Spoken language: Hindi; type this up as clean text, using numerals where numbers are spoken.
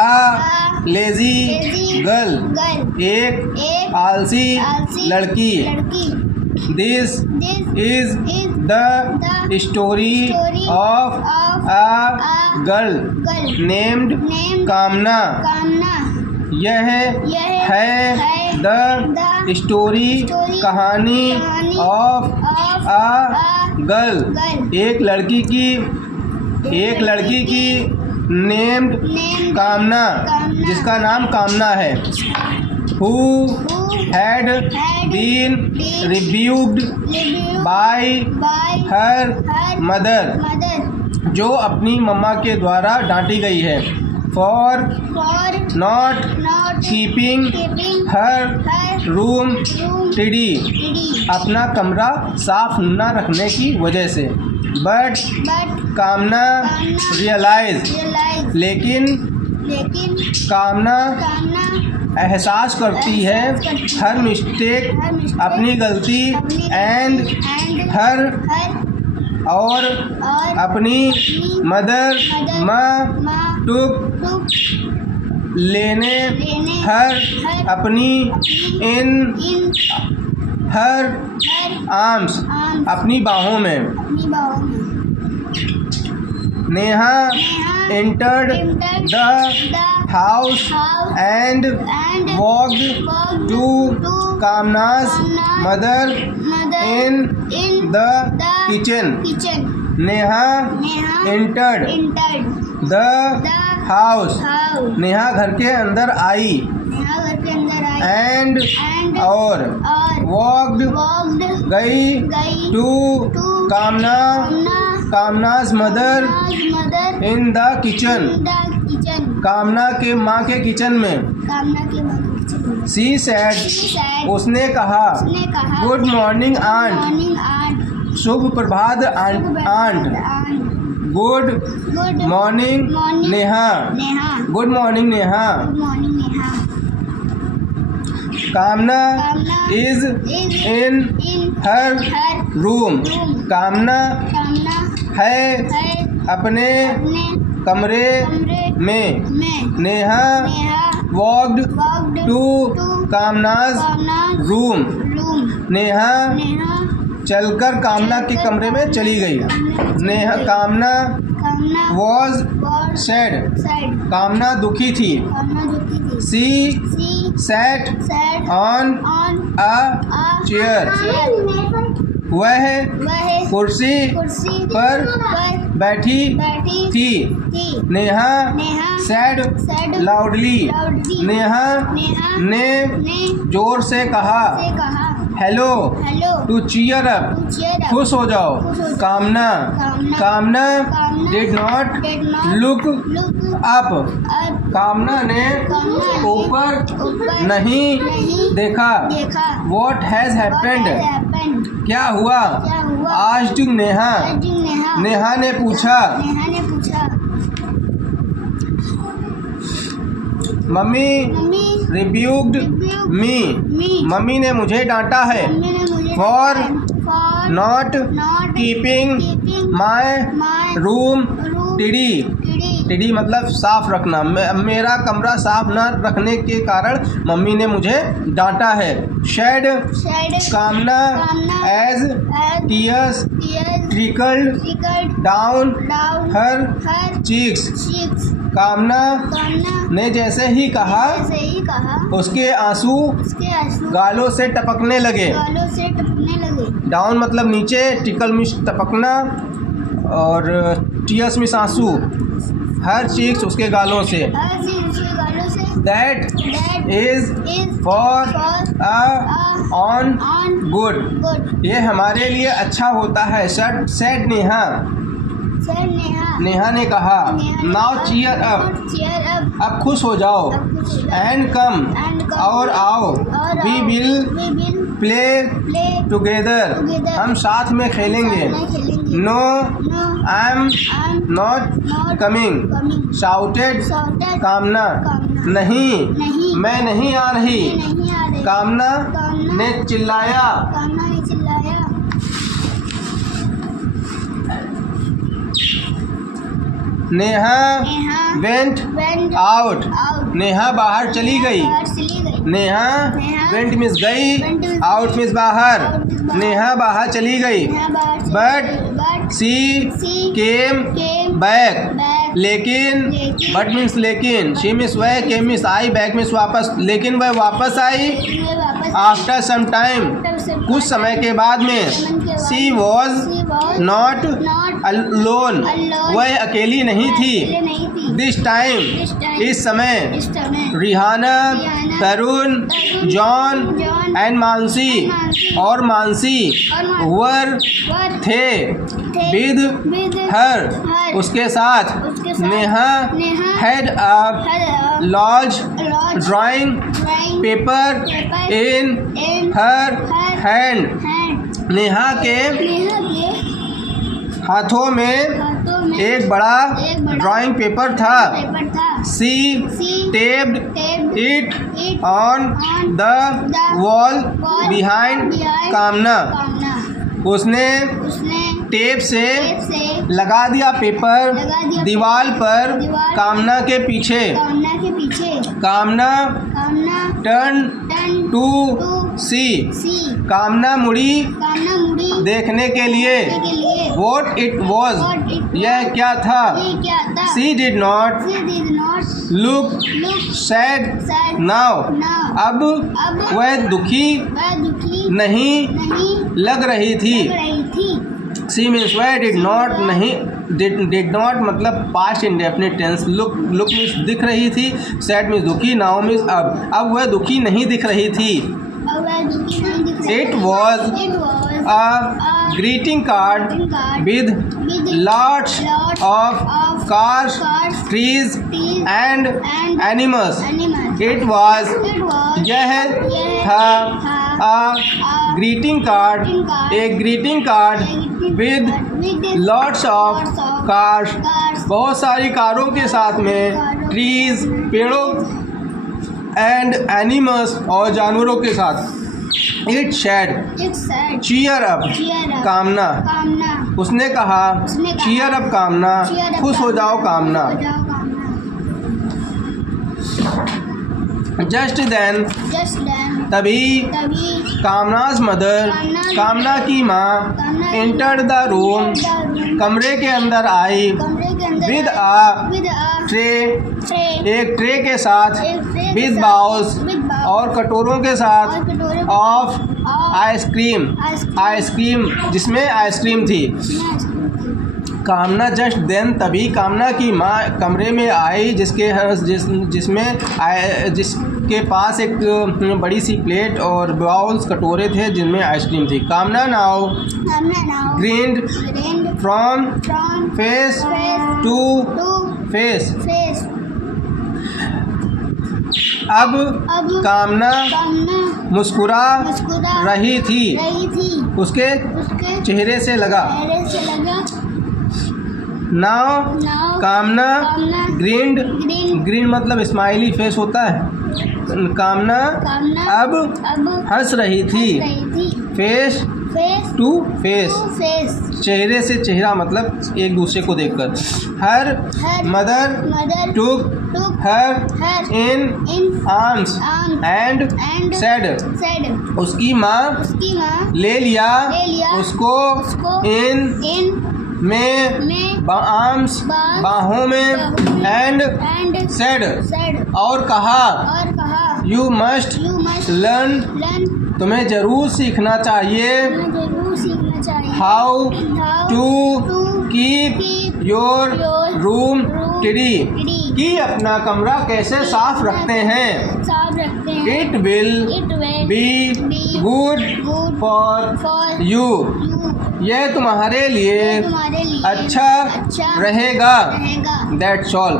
A lazy girl, एक आलसी लड़की। This is the story of a girl named Kamana. यह है द स्टोरी कहानी ऑफ a गर्ल एक लड़की की नेम्ड कामना जिसका नाम कामना है। Who had been rebuked by her mother जो अपनी मम्मा के द्वारा डांटी गई है। For not keeping her room tidy अपना कमरा साफ न रखने की वजह से। बट कामना रियलाइज लेकिन कामना एहसास करती है हर मिस्टेक अपनी गलती एंड हर और अपनी मदर टुक लेने हर अपनी इन हर आर्म्स अपनी बाहों में। Neha entered the house and walked to Kamana's mother in the kitchen. Neha entered the house Neha घर के अंदर आई एंड और वॉक्ड गई to Kamana's mother in the kitchen Kamana के माँ के किचन में। सी सैड उसने कहा गुड मॉर्निंग आंट शुभ प्रभात aunt. Good morning Neha good morning Neha. Kamana is in her room कामना है अपने कमरे में। Neha walked to Kamana's room Neha चलकर कामना के कमरे में चली गई। नेहा कामना वॉज सैड कामना दुखी थी। She sat on a chair वह कुर्सी पर बैठी थी। नेहा सैड लाउडली नेहा ने जोर से कहा हेलो टू चीयर अप खुश हो जाओ। कामना डिड नॉट लुक अप कामना ने ऊपर नहीं देखा। वॉट हैज़ हैपेंड क्या हुआ आज नेहा ने पूछा। मम्मी रिब्यूक्ड मी मम्मी ने मुझे डांटा है। For not keeping my room टिडी मतलब साफ रखना। मेरा कमरा साफ न रखने के कारण मम्मी ने मुझे डांटा है। Shed Kamana as tears trickled down her cheeks Kamana ने जैसे ही कहा उसके आंसू गालों से टपकने लगे। डाउन मतलब नीचे टिकल मिस टपकना और टीयर्स मिस आंसू हर चीक्स उसके गालों से। That is for on good ये हमारे लिए अच्छा होता है। सेड नेहा ने कहा नाउ चीयर अप अब खुश हो जाओ। एंड कम और आओ वी विल प्ले टुगेदर हम साथ में खेलेंगे। No I am not coming shouted Kamana नहीं मैं नहीं आ रही कामना ने चिल्लाया। Neha went went out. out, Neha बाहर चली गई। बाहर चली गई। नेहा नेहा वेंट मीन्स गई, went means आउट मीन्स बाहर। out means बाहर। नेहा बाहर चली गई। नेहा बाहर चली But गई। But she she came came back. back, लेकिन लेकिन, बट मीन्स लेकिन, शी मीन्स वह, केम मीन्स आई, बैक मीन्स वापस। लेकिन वह वापस आई वे वापस after some time, after some कुछ समय के बाद में। समय के बाद she was she was not not alone, alone, वह अकेली नहीं थी। अकेले नहीं थी। दिस टाइम, This time, इस समय इस समय Rihana, Rihana, Tarun, Tarun, John John, and Mansi Mansi और मानसी और मानसी वर वर थे थे विद with हर, her, उसके साथ। उसके साथ Neha Neha had a had a large large drawing drawing paper paper in in her her hand. hand। Neha के नेहा के हाथों में हाथों में एक बड़ा एक बड़ा ड्राइंग पेपर था। पेपर था। सी She taped taped it it on on the wall wall behind behind कामना। कामना। उसने उसने टेप से टेप से लगा दिया पेपर लगा दिया दीवार पर दीवार कामना के पीछे। कामना के पीछे। Kamna Kamna turn turn to to see, see Kamna मुड़ी कामना मुड़ी देखने के लिए। के लिए। What it was, What it यह was, क्या था। ये क्या था। She did not She did not look look sad sad now, now। अब अब वह दुखी वह दुखी नहीं नहीं लग रही थी। लग रही थी। सी मीन्स वह डिड नॉट नहीं, डिड नॉट मतलब past indefinite tense. Look means दिख रही थी, सैड मीन्स दुखी, नाउ मीन्स अब वह दुखी नहीं दिख रही थी। अब वह दुखी नहीं दिख रही It थी। was It was a greeting card card with with lots lots of of cars, cars, trees trees and and animals. animals। It was, It was यह था a greeting card, एक greeting card with lots of cars, बहुत सारी कारों के साथ में, trees पेड़ों and animals और जानवरों के साथ। It said It said cheer up, cheer up कामना। कामना। उसने कहा उसने कहा, cheer up कामना, cheer up खुश हो जाओ कामना। हो जाओ कामना। Just then, Just then तभी तभी कामना's mother, कामना की माँ कामना entered the room, कमरे के अंदर आई कमरे के अंदर with with a tray, tray एक ट्रे के साथ, एक tray के with साथ, बाउल्स with bowls और कटोरों के और साथ कटोरे के ऑफ of आइसक्रीम, आइसक्रीम जिसमें आइसक्रीम थी। कामना जस्ट देन तभी कामना की माँ कमरे में आई जिसके पास एक बड़ी सी प्लेट और बाउल्स कटोरे थे जिनमें आइसक्रीम थी। Kamna now grinned from from face face to to फेस। face। अब अब कामना कामना मुस्कुरा मुस्कुरा रही थी, उसके उसके चेहरे से लगा। चेहरे से लगा। नाउ Now कामना कामना ग्रीन्ड, ग्रीन ग्रीन मतलब स्माइली फेस होता है। कामना कामना अब अब हंस रही थी, रही थी। Face face to face, to face. चेहरे से चेहरा मतलब एक दूसरे को देखकर। Her mother mother took took her her in in arms arms and and said, said उसकी माँ उसकी माँ ले लिया उसको उसको इन में आर्म्स बाहों बाहों में and एंड सेड said और कहा और कहा you must you must learn, learn तुम्हें जरूर सीखना चाहिए तुम्हें जरूर सीखना चाहिए how how to to keep keep your your room room tidy, tidy, कि अपना कमरा कैसे साफ रखते हैं। साफ रखते हैं। It will It will be be good good for for you, you, यह तुम्हारे लिए तुम्हारे लिए अच्छा अच्छा रहेगा। रहेगा। That's all.